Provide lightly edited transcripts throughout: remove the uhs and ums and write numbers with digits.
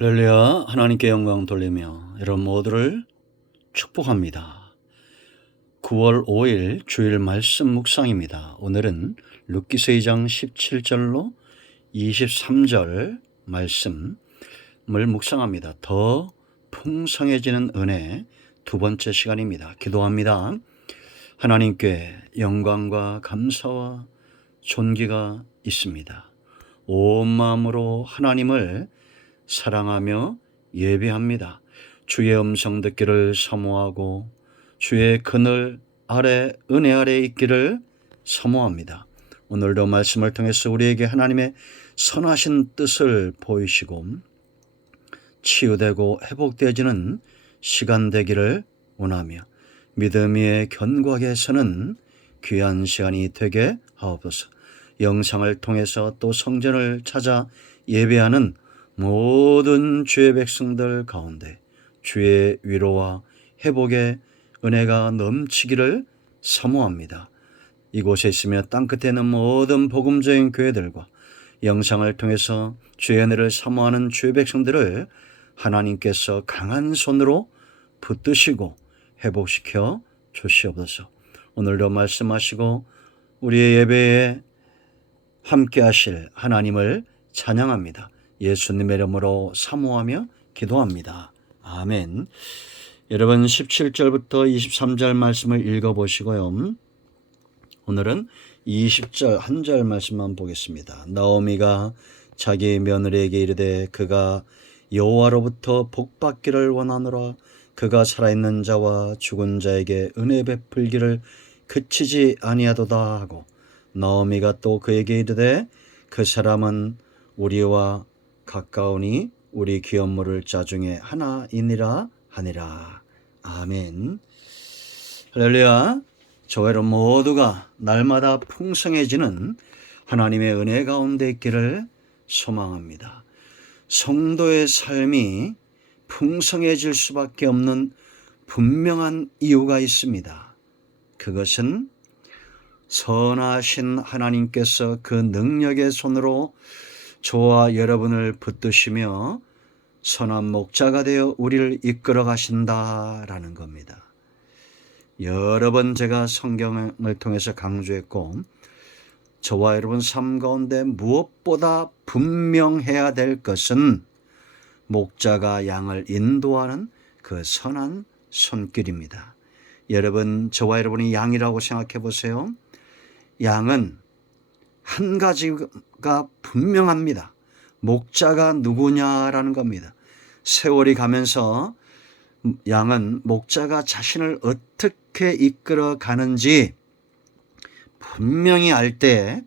할렐루야. 하나님께 영광 돌리며 여러분 모두를 축복합니다. 9월 5일 주일 말씀 묵상입니다. 오늘은 룻기서 2장 17절로 23절 말씀을 묵상합니다. 더 풍성해지는 은혜 두 번째 시간입니다. 기도합니다. 하나님께 영광과 감사와 존귀가 있습니다. 온 마음으로 하나님을 사랑하며 예배합니다. 주의 음성 듣기를 사모하고 주의 그늘 아래 은혜 아래 있기를 사모합니다. 오늘도 말씀을 통해서 우리에게 하나님의 선하신 뜻을 보이시고 치유되고 회복되어지는 시간 되기를 원하며 믿음 위에 견고하게 서는 귀한 시간이 되게 하옵소서. 영상을 통해서 또 성전을 찾아 예배하는 모든 주의 백성들 가운데 주의 위로와 회복의 은혜가 넘치기를 사모합니다. 이곳에 있으며 땅끝에 있는 모든 복음적인 교회들과 영상을 통해서 주의 은혜를 사모하는 주의 백성들을 하나님께서 강한 손으로 붙드시고 회복시켜 주시옵소서. 오늘도 말씀하시고 우리의 예배에 함께 하실 하나님을 찬양합니다. 예수님의 이름으로 사모하며 기도합니다. 아멘. 여러분 17절부터 23절 말씀을 읽어보시고요. 오늘은 20절 한 절 말씀만 보겠습니다. 나오미가 자기 며느리에게 이르되 그가 여호와로부터 복받기를 원하노라. 그가 살아있는 자와 죽은 자에게 은혜 베풀기를 그치지 아니하도다 하고 나오미가 또 그에게 이르되 그 사람은 우리와 가까우니 우리 기업물을 자 중에 하나이니라 하니라. 아멘. 할렐루야. 저와 여러분 모두가 날마다 풍성해지는 하나님의 은혜 가운데 있기를 소망합니다. 성도의 삶이 풍성해질 수밖에 없는 분명한 이유가 있습니다. 그것은 선하신 하나님께서 그 능력의 손으로 저와 여러분을 붙드시며 선한 목자가 되어 우리를 이끌어 가신다라는 겁니다. 여러 번 제가 성경을 통해서 강조했고 저와 여러분 삶 가운데 무엇보다 분명해야 될 것은 목자가 양을 인도하는 그 선한 손길입니다. 여러분, 저와 여러분이 양이라고 생각해 보세요. 양은 한 가지가 분명합니다. 목자가 누구냐라는 겁니다. 세월이 가면서 양은 목자가 자신을 어떻게 이끌어 가는지 분명히 알 때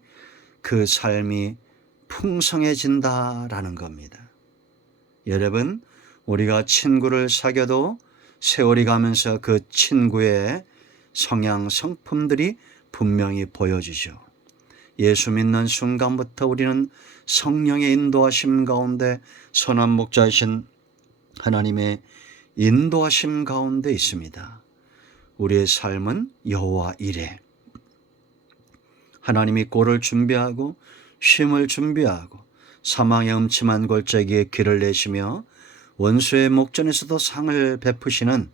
그 삶이 풍성해진다라는 겁니다. 여러분, 우리가 친구를 사귀어도 세월이 가면서 그 친구의 성향, 성품들이 분명히 보여지죠. 예수 믿는 순간부터 우리는 성령의 인도하심 가운데 선한 목자이신 하나님의 인도하심 가운데 있습니다. 우리의 삶은 여호와 이레. 하나님이 꼴을 준비하고 쉼을 준비하고 사망의 음침한 골짜기에 길을 내시며 원수의 목전에서도 상을 베푸시는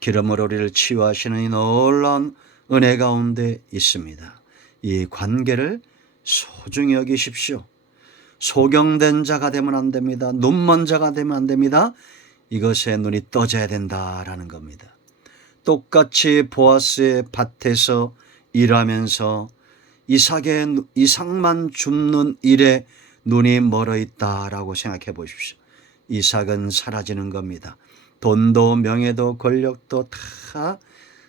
기름으로 우리를 치유하시는 이 놀라운 은혜 가운데 있습니다. 이 관계를 소중히 여기십시오. 소경된 자가 되면 안 됩니다. 눈먼 자가 되면 안 됩니다. 이것에 눈이 떠져야 된다라는 겁니다. 똑같이 보아스의 밭에서 일하면서 이삭만 줍는 일에 눈이 멀어 있다라고 생각해 보십시오. 이삭은 사라지는 겁니다. 돈도 명예도 권력도 다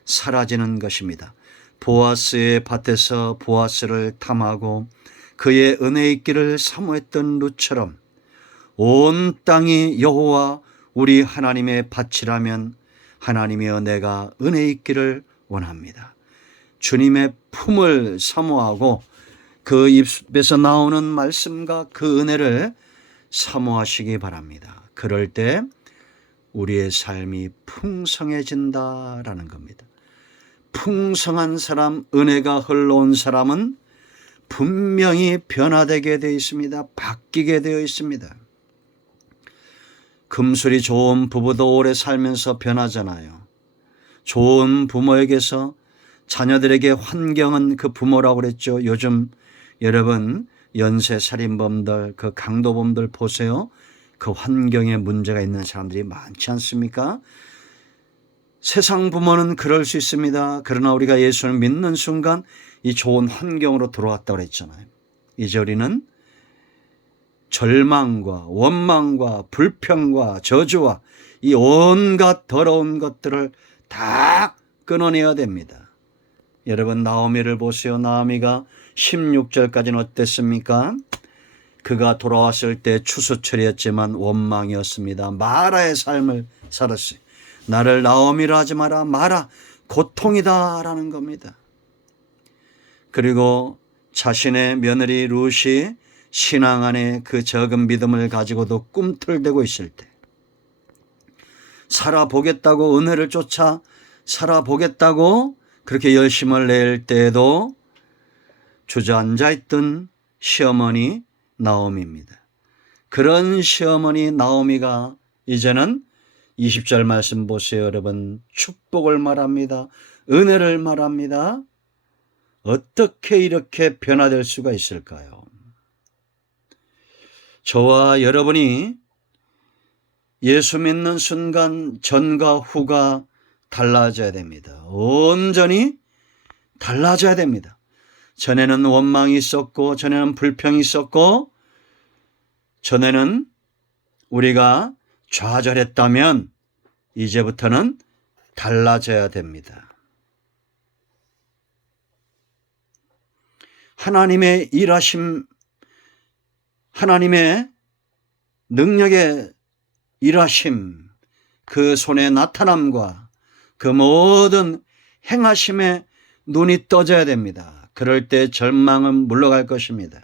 사라지는 것입니다. 보아스의 밭에서 보아스를 탐하고 그의 은혜 있기를 사모했던 룻처럼 온 땅이 여호와 우리 하나님의 밭이라면 하나님의 은혜가 은혜 있기를 원합니다. 주님의 품을 사모하고 그 입에서 나오는 말씀과 그 은혜를 사모하시기 바랍니다. 그럴 때 우리의 삶이 풍성해진다라는 겁니다. 풍성한 사람, 은혜가 흘러온 사람은 분명히 변화되게 되어 있습니다. 바뀌게 되어 있습니다. 금술이 좋은 부부도 오래 살면서 변하잖아요. 좋은 부모에게서 자녀들에게 환경은 그 부모라고 그랬죠. 요즘 여러분 연쇄살인범들, 그 강도범들 보세요. 그 환경에 문제가 있는 사람들이 많지 않습니까? 세상 부모는 그럴 수 있습니다. 그러나 우리가 예수를 믿는 순간 이 좋은 환경으로 들어왔다고 그랬잖아요. 이제 우리는 절망과 원망과 불평과 저주와 이 온갖 더러운 것들을 다 끊어내야 됩니다. 여러분 나오미를 보세요. 나오미가 16절까지는 어땠습니까? 그가 돌아왔을 때 추수철이었지만 원망이었습니다. 마라의 삶을 살았어요. 나를 나오미라 하지 마라. 마라 고통이다라는 겁니다. 그리고 자신의 며느리 룻이 신앙 안에 그 적은 믿음을 가지고도 꿈틀대고 있을 때 살아보겠다고 은혜를 쫓아 살아보겠다고 그렇게 열심을 낼 때에도 주저앉아 있던 시어머니 나오미입니다. 그런 시어머니 나오미가 이제는 20절 말씀 보세요. 여러분 축복을 말합니다. 은혜를 말합니다. 어떻게 이렇게 변화될 수가 있을까요? 저와 여러분이 예수 믿는 순간 전과 후가 달라져야 됩니다. 온전히 달라져야 됩니다. 전에는 원망이 있었고 전에는 불평이 있었고 전에는 우리가 좌절했다면 이제부터는 달라져야 됩니다. 하나님의 일하심, 하나님의 능력의 일하심, 그 손의 나타남과 그 모든 행하심에 눈이 떠져야 됩니다. 그럴 때 절망은 물러갈 것입니다.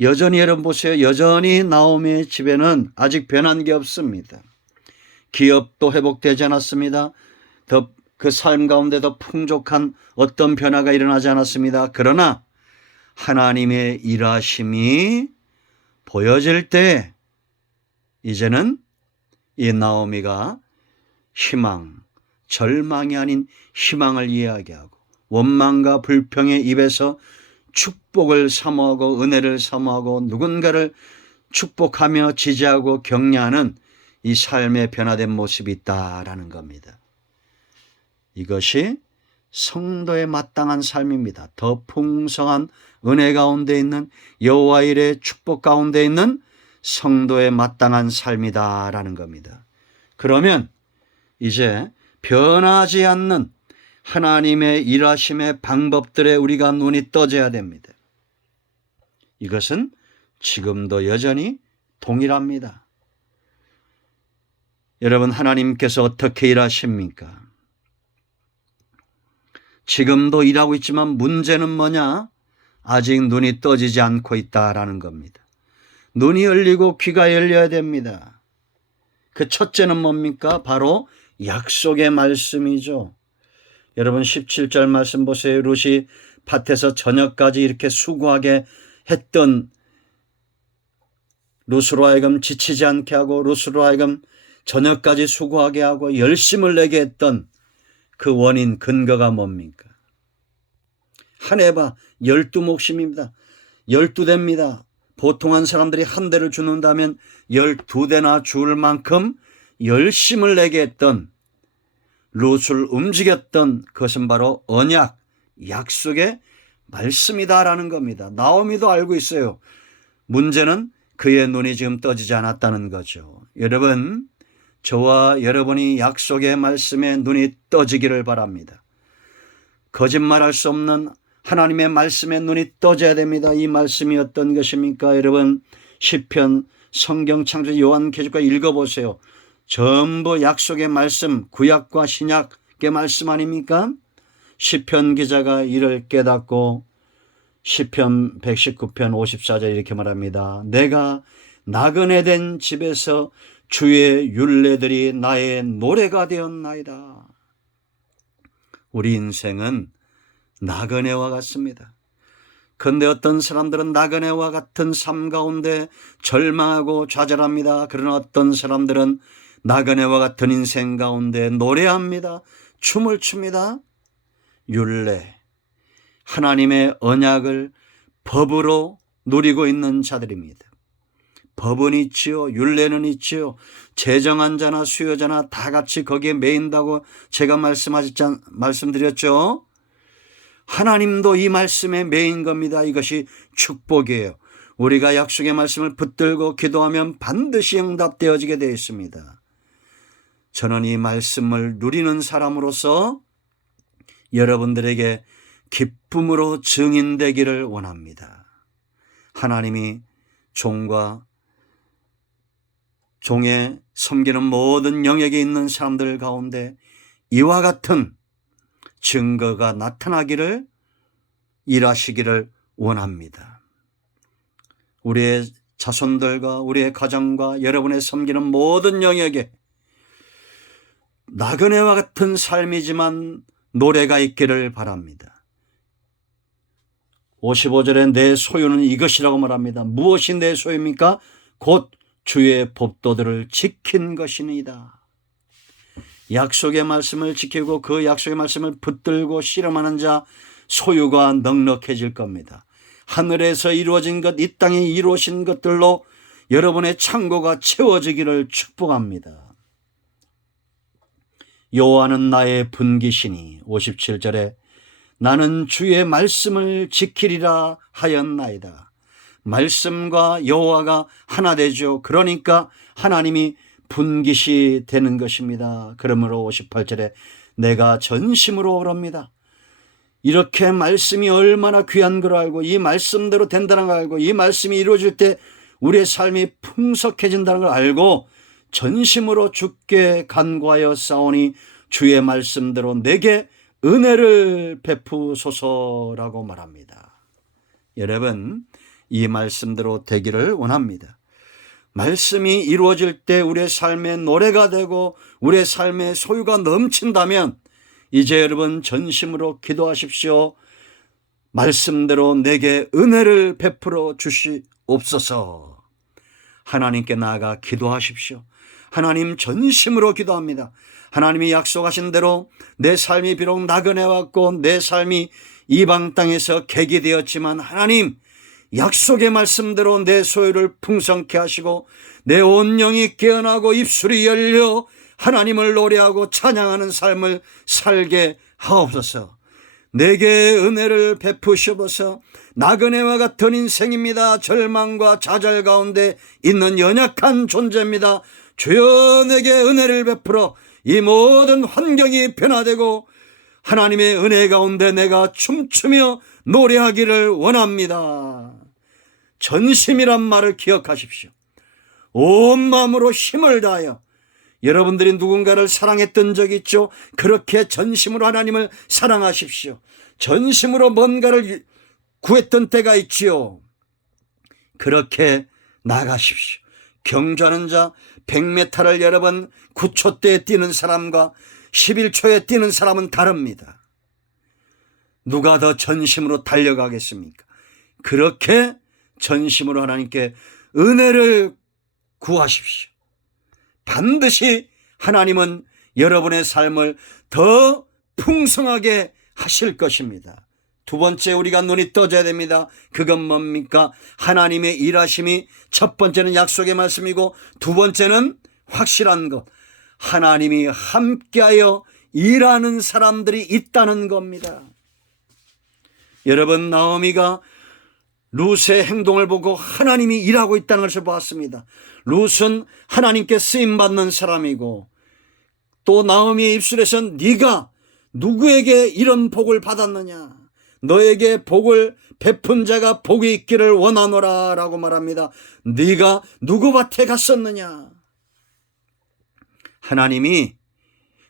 여전히 여러분 보세요. 여전히 나오미의 집에는 아직 변한 게 없습니다. 기업도 회복되지 않았습니다. 그 삶 가운데 더 풍족한 어떤 변화가 일어나지 않았습니다. 그러나 하나님의 일하심이 보여질 때 이제는 이 나오미가 희망, 절망이 아닌 희망을 이야기하고 원망과 불평의 입에서 축복을 사모하고 은혜를 사모하고 누군가를 축복하며 지지하고 격려하는 이 삶의 변화된 모습이 있다라는 겁니다. 이것이 성도에 마땅한 삶입니다. 더 풍성한 은혜 가운데 있는 여호와 일의 축복 가운데 있는 성도에 마땅한 삶이다라는 겁니다. 그러면 이제 변하지 않는 하나님의 일하심의 방법들에 우리가 눈이 떠져야 됩니다. 이것은 지금도 여전히 동일합니다. 여러분 하나님께서 어떻게 일하십니까? 지금도 일하고 있지만 문제는 뭐냐? 아직 눈이 떠지지 않고 있다라는 겁니다. 눈이 열리고 귀가 열려야 됩니다. 그 첫째는 뭡니까? 바로 약속의 말씀이죠. 여러분 17절 말씀 보세요. 룻이 밭에서 저녁까지 이렇게 수고하게 했던 룻으로 하여금 지치지 않게 하고 룻으로 하여금 저녁까지 수고하게 하고 열심을 내게 했던 그 원인 근거가 뭡니까? 한 해봐 12목심입니다. 12대입니다. 보통 한 사람들이 한 대를 주는다면 12대나 줄 만큼 열심을 내게 했던 룻을 움직였던 그것은 바로 언약, 약속의 말씀이다라는 겁니다. 나오미도 알고 있어요. 문제는 그의 눈이 지금 떠지지 않았다는 거죠. 여러분, 저와 여러분이 약속의 말씀에 눈이 떠지기를 바랍니다. 거짓말할 수 없는 하나님의 말씀에 눈이 떠져야 됩니다. 이 말씀이 어떤 것입니까? 여러분 시편, 성경 창조 요한계시록 읽어보세요. 전부 약속의 말씀, 구약과 신약의 말씀 아닙니까? 시편 기자가 이를 깨닫고 시편 119편 54절 이렇게 말합니다. 내가 나그네 된 집에서 주의 율례들이 나의 노래가 되었나이다. 우리 인생은 나그네와 같습니다. 그런데 어떤 사람들은 나그네와 같은 삶 가운데 절망하고 좌절합니다. 그러나 어떤 사람들은 나그네와 같은 인생 가운데 노래합니다. 춤을 춥니다. 율례, 하나님의 언약을 법으로 누리고 있는 자들입니다. 법은 있지요. 율례는 있지요. 제정한 자나 수요자나 다 같이 거기에 매인다고 제가 말씀드렸죠. 하나님도 이 말씀에 매인 겁니다. 이것이 축복이에요. 우리가 약속의 말씀을 붙들고 기도하면 반드시 응답되어지게 되어 있습니다. 저는 이 말씀을 누리는 사람으로서 여러분들에게 기쁨으로 증인되기를 원합니다. 하나님이 종과 종의 섬기는 모든 영역에 있는 사람들 가운데 이와 같은 증거가 나타나기를 일하시기를 원합니다. 우리의 자손들과 우리의 가정과 여러분의 섬기는 모든 영역에 나그네와 같은 삶이지만 노래가 있기를 바랍니다. 55절에 내 소유는 이것이라고 말합니다. 무엇이 내 소유입니까? 곧 주의 법도들을 지킨 것이니이다. 약속의 말씀을 지키고 그 약속의 말씀을 붙들고 실험하는 자 소유가 넉넉해질 겁니다. 하늘에서 이루어진 것, 이 땅에 이루어진 것들로 여러분의 창고가 채워지기를 축복합니다. 여호와는 나의 분기시니 57절에 나는 주의 말씀을 지키리라 하였나이다. 말씀과 여호와가 하나 되죠. 그러니까 하나님이 분깃이 되는 것입니다. 그러므로 58절에 내가 전심으로 오랍니다. 이렇게 말씀이 얼마나 귀한 걸 알고 이 말씀대로 된다는 걸 알고 이 말씀이 이루어질 때 우리의 삶이 풍성해진다는 걸 알고 전심으로 주께 간구하여 싸우니 주의 말씀대로 내게 은혜를 베푸소서라고 말합니다. 여러분, 이 말씀대로 되기를 원합니다. 말씀이 이루어질 때 우리의 삶의 노래가 되고 우리의 삶의 소유가 넘친다면 이제 여러분 전심으로 기도하십시오. 말씀대로 내게 은혜를 베풀어 주시옵소서. 하나님께 나아가 기도하십시오. 하나님, 전심으로 기도합니다. 하나님이 약속하신 대로 내 삶이 비록 나그네 왔고 내 삶이 이방 땅에서 객이 되었지만 하나님, 약속의 말씀대로 내 소유를 풍성케 하시고 내 온 영이 깨어나고 입술이 열려 하나님을 노래하고 찬양하는 삶을 살게 하옵소서. 내게 은혜를 베푸시옵소서. 나그네와 같은 인생입니다. 절망과 좌절 가운데 있는 연약한 존재입니다. 주여, 내게 은혜를 베풀어 이 모든 환경이 변화되고 하나님의 은혜 가운데 내가 춤추며 노래하기를 원합니다. 전심이란 말을 기억하십시오. 온 마음으로 힘을 다하여 여러분들이 누군가를 사랑했던 적이 있죠. 그렇게 전심으로 하나님을 사랑하십시오. 전심으로 뭔가를 구했던 때가 있지요. 그렇게 나가십시오. 경주하는 자 100m를 여러 번 9초 때에 뛰는 사람과 11초에 뛰는 사람은 다릅니다. 누가 더 전심으로 달려가겠습니까? 그렇게 전심으로 하나님께 은혜를 구하십시오. 반드시 하나님은 여러분의 삶을 더 풍성하게 하실 것입니다. 두 번째, 우리가 눈이 떠져야 됩니다. 그건 뭡니까? 하나님의 일하심이 첫 번째는 약속의 말씀이고 두 번째는 확실한 것. 하나님이 함께하여 일하는 사람들이 있다는 겁니다. 여러분, 나오미가 룻의 행동을 보고 하나님이 일하고 있다는 것을 보았습니다. 룻은 하나님께 쓰임받는 사람이고 또 나오미의 입술에서 네가 누구에게 이런 복을 받았느냐, 너에게 복을 베푼 자가 복이 있기를 원하노라 라고 말합니다. 네가 누구 밭에 갔었느냐. 하나님이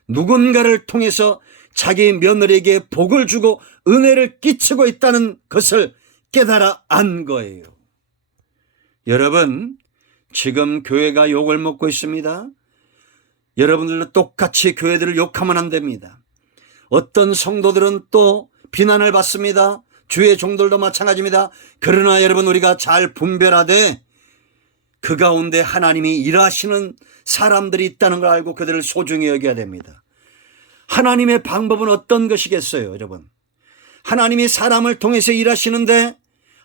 누군가를 통해서 자기 며느리에게 복을 주고 은혜를 끼치고 있다는 것을 깨달아 안 거예요. 여러분, 지금 교회가 욕을 먹고 있습니다. 여러분들도 똑같이 교회들을 욕하면 안 됩니다. 어떤 성도들은 또 비난을 받습니다. 주의 종들도 마찬가지입니다. 그러나 여러분, 우리가 잘 분별하되 그 가운데 하나님이 일하시는 사람들이 있다는 걸 알고 그들을 소중히 여겨야 됩니다. 하나님의 방법은 어떤 것이겠어요, 여러분? 하나님이 사람을 통해서 일하시는데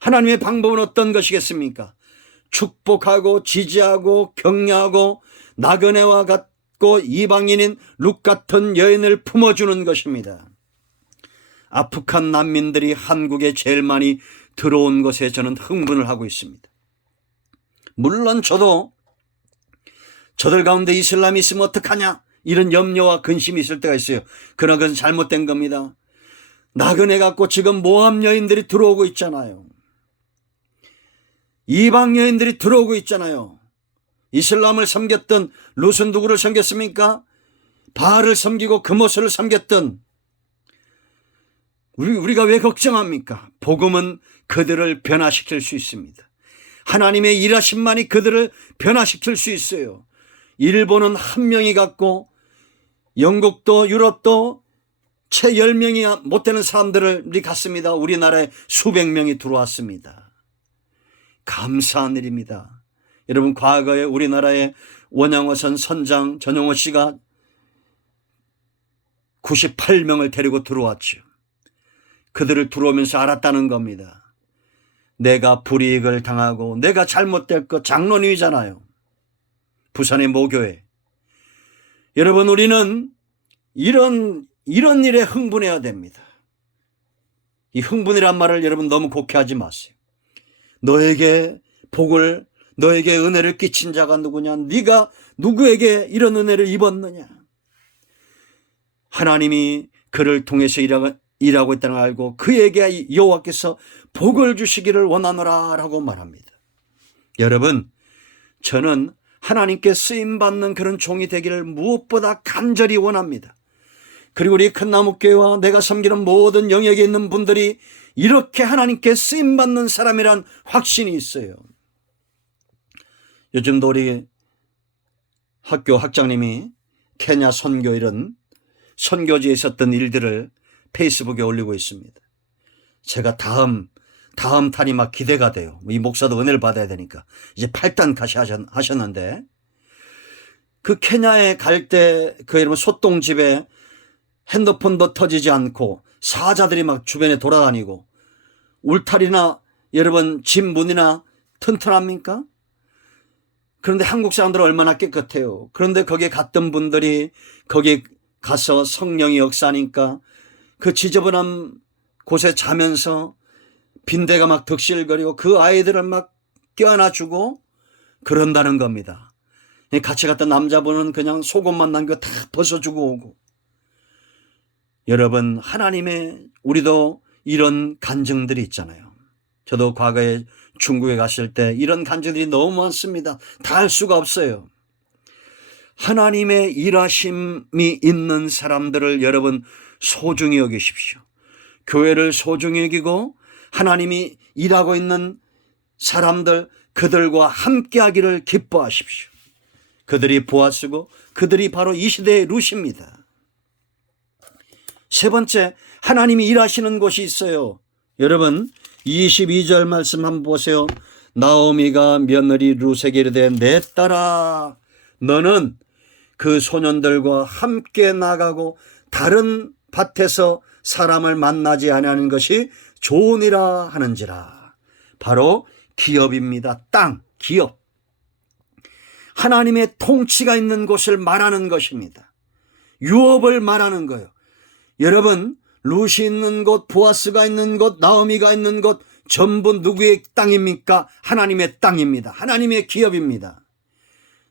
하나님의 방법은 어떤 것이겠습니까? 축복하고 지지하고 격려하고 나그네와 같고 이방인인 룻 같은 여인을 품어주는 것입니다. 아프간 난민들이 한국에 제일 많이 들어온 것에 저는 흥분을 하고 있습니다. 물론 저도 저들 가운데 이슬람이 있으면 어떡하냐 이런 염려와 근심이 있을 때가 있어요. 그러나 그건 잘못된 겁니다. 나그네 갖고 지금 모함 여인들이 들어오고 있잖아요. 이방 여인들이 들어오고 있잖아요. 이슬람을 섬겼던 룻은 누구를 섬겼습니까? 바알을 섬기고 금오스를 섬겼던, 우리가 왜 걱정합니까? 복음은 그들을 변화시킬 수 있습니다. 하나님의 일하심만이 그들을 변화시킬 수 있어요. 일본은 1명이 갔고 영국도 유럽도 채 10명이 못 되는 사람들이 갔습니다. 우리나라에 수백 명이 들어왔습니다. 감사한 일입니다. 여러분, 과거에 우리나라의 원양어선 선장 전용호 씨가 98명을 데리고 들어왔죠. 그들을 들어오면서 알았다는 겁니다. 내가 불이익을 당하고 내가 잘못될 것, 장로님이잖아요. 부산의 모교회. 여러분, 우리는 이런 일에 흥분해야 됩니다. 이 흥분이란 말을 여러분 너무 곡해하지 마세요. 너에게 복을, 너에게 은혜를 끼친 자가 누구냐? 네가 누구에게 이런 은혜를 입었느냐? 하나님이 그를 통해서 일하고 있다는 걸 알고 그에게 여호와께서 복을 주시기를 원하노라 라고 말합니다. 여러분, 저는 하나님께 쓰임받는 그런 종이 되기를 무엇보다 간절히 원합니다. 그리고 우리 큰나무교회와 내가 섬기는 모든 영역에 있는 분들이 이렇게 하나님께 쓰임받는 사람이란 확신이 있어요. 요즘도 우리 학교 학장님이 케냐 선교, 이런 선교지에 있었던 일들을 페이스북에 올리고 있습니다. 제가 다음 탄이 막 기대가 돼요. 이 목사도 은혜를 받아야 되니까. 이제 8단 가시 하셨는데, 그 케냐에 갈 때 그 여러분 소똥집에 핸드폰도 터지지 않고 사자들이 막 주변에 돌아다니고 울타리나 여러분 집 문이나 튼튼합니까? 그런데 한국 사람들은 얼마나 깨끗해요. 그런데 거기에 갔던 분들이 거기 가서 성령이 역사하니까 그 지저분한 곳에 자면서 빈대가 막 득실거리고 그 아이들을 막 껴안아주고 그런다는 겁니다. 같이 갔던 남자분은 그냥 속옷만 남겨 다 벗어주고 오고. 여러분, 하나님의, 우리도 이런 간증들이 있잖아요. 저도 과거에 중국에 갔을 때 이런 간증들이 너무 많습니다. 다 할 수가 없어요. 하나님의 일하심이 있는 사람들을 여러분 소중히 여기십시오. 교회를 소중히 여기고 하나님이 일하고 있는 사람들, 그들과 함께 하기를 기뻐하십시오. 그들이 보아쓰고 그들이 바로 이 시대의 룻입니다. 세 번째, 하나님이 일하시는 곳이 있어요. 여러분 22절 말씀 한번 보세요. 나오미가 며느리 룻에게 이르되 내 딸아, 너는 그 소년들과 함께 나가고 다른 밭에서 사람을 만나지 아니하는 것이 좋으니라 하는지라. 바로 기업입니다. 땅, 기업. 하나님의 통치가 있는 곳을 말하는 것입니다. 유업을 말하는 거예요. 여러분, 룻이 있는 곳, 보아스가 있는 곳, 나오미가 있는 곳 전부 누구의 땅입니까? 하나님의 땅입니다. 하나님의 기업입니다.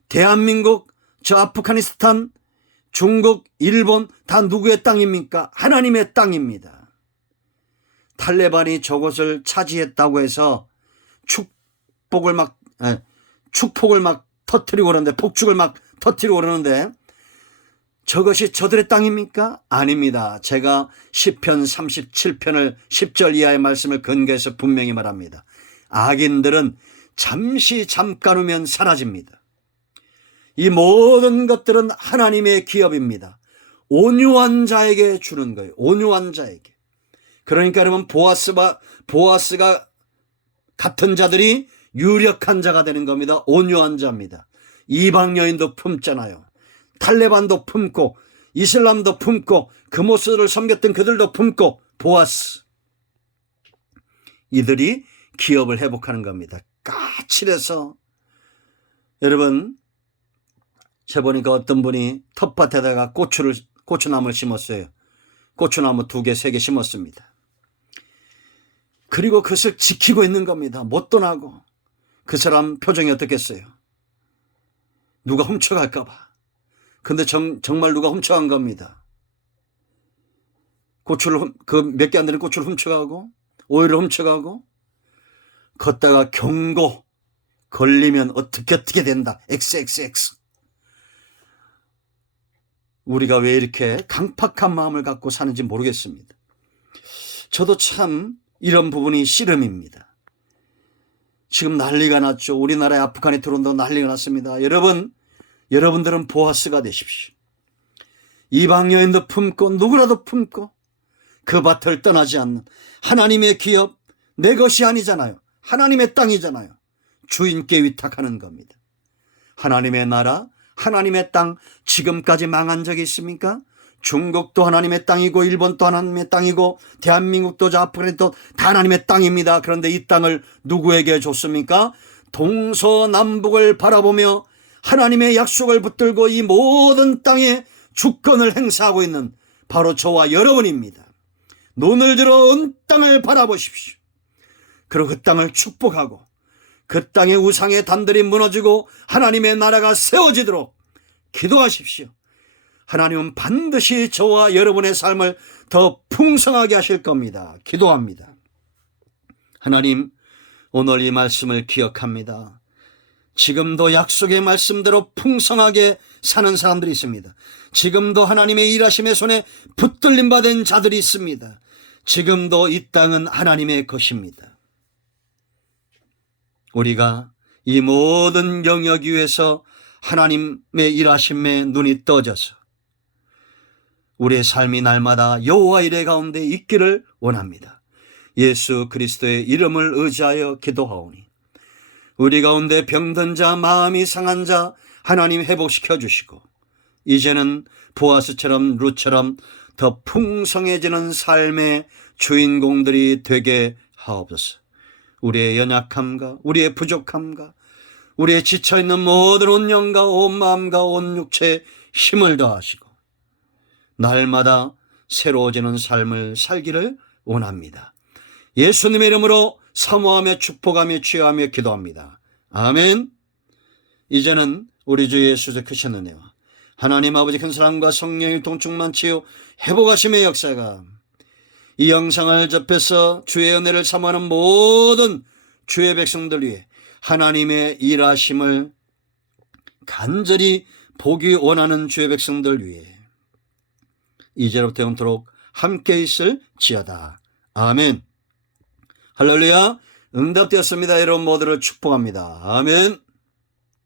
대한민국, 저 아프가니스탄, 중국, 일본 다 누구의 땅입니까? 하나님의 땅입니다. 탈레반이 저곳을 차지했다고 해서 축복을 막 터뜨리고 그러는데, 폭죽을 막 터뜨리고 그러는데 저것이 저들의 땅입니까? 아닙니다. 제가 시편 37편을 10절 이하의 말씀을 근거해서 분명히 말합니다. 악인들은 잠깐 후면 사라집니다. 이 모든 것들은 하나님의 기업입니다. 온유한 자에게 주는 거예요. 온유한 자에게. 그러니까 여러분 보아스가 같은 자들이 유력한 자가 되는 겁니다. 온유한 자입니다. 이방 여인도 품잖아요. 탈레반도 품고 이슬람도 품고 금오스를 섬겼던 그들도 품고 보아스. 이들이 기업을 회복하는 겁니다. 까칠해서. 여러분, 제 보니까 어떤 분이 텃밭에다가 고추나무를 심었어요. 고추나무 2개, 3개 심었습니다. 그리고 그것을 지키고 있는 겁니다. 못 떠나고. 그 사람 표정이 어떻겠어요? 누가 훔쳐갈까 봐. 근데 정말 누가 훔쳐간 겁니다. 고추를, 그 몇 개 안 되는 고추를 훔쳐가고 오일을 훔쳐가고 걷다가 경고 걸리면 어떻게 된다. XXX. 우리가 왜 이렇게 강팍한 마음을 갖고 사는지 모르겠습니다. 저도 참 이런 부분이 씨름입니다. 지금 난리가 났죠. 우리나라에 아프간에 들어온다고 난리가 났습니다. 여러분들은 보아스가 되십시오. 이방 여인도 품고 누구라도 품고 그 밭을 떠나지 않는 하나님의 기업, 내 것이 아니잖아요. 하나님의 땅이잖아요. 주인께 위탁하는 겁니다. 하나님의 나라, 하나님의 땅 지금까지 망한 적이 있습니까? 중국도 하나님의 땅이고 일본도 하나님의 땅이고 대한민국도 아프간도 다 하나님의 땅입니다. 그런데 이 땅을 누구에게 줬습니까? 동서남북을 바라보며 하나님의 약속을 붙들고 이 모든 땅에 주권을 행사하고 있는 바로 저와 여러분입니다. 눈을 들어 온 땅을 바라보십시오. 그리고 그 땅을 축복하고 그 땅의 우상의 단들이 무너지고 하나님의 나라가 세워지도록 기도하십시오. 하나님은 반드시 저와 여러분의 삶을 더 풍성하게 하실 겁니다. 기도합니다. 하나님, 오늘 이 말씀을 기억합니다. 지금도 약속의 말씀대로 풍성하게 사는 사람들이 있습니다. 지금도 하나님의 일하심의 손에 붙들림 받은 자들이 있습니다. 지금도 이 땅은 하나님의 것입니다. 우리가 이 모든 영역 위에서 하나님의 일하심에 눈이 떠져서 우리의 삶이 날마다 여호와 일의 가운데 있기를 원합니다. 예수 그리스도의 이름을 의지하여 기도하오니 우리 가운데 병든 자, 마음이 상한 자 하나님 회복시켜 주시고 이제는 보아스처럼 룻처럼 더 풍성해지는 삶의 주인공들이 되게 하옵소서. 우리의 연약함과 우리의 부족함과 우리의 지쳐있는 모든 온 영과 온 마음과 온 육체에 힘을 더하시고 날마다 새로워지는 삶을 살기를 원합니다. 예수님의 이름으로 사모하며 축복하며 취하며 기도합니다. 아멘. 이제는 우리 주 예수의 크신 은혜와 하나님 아버지 큰 사랑과 성령의 동충만 치유 회복하심의 역사가 이 영상을 접해서 주의 은혜를 사모하는 모든 주의 백성들 위해 하나님의 일하심을 간절히 보기 원하는 주의 백성들 위해 이제로부터 영토록 함께 있을지어다. 아멘. 할렐루야. 응답되었습니다. 여러분 모두를 축복합니다. 아멘.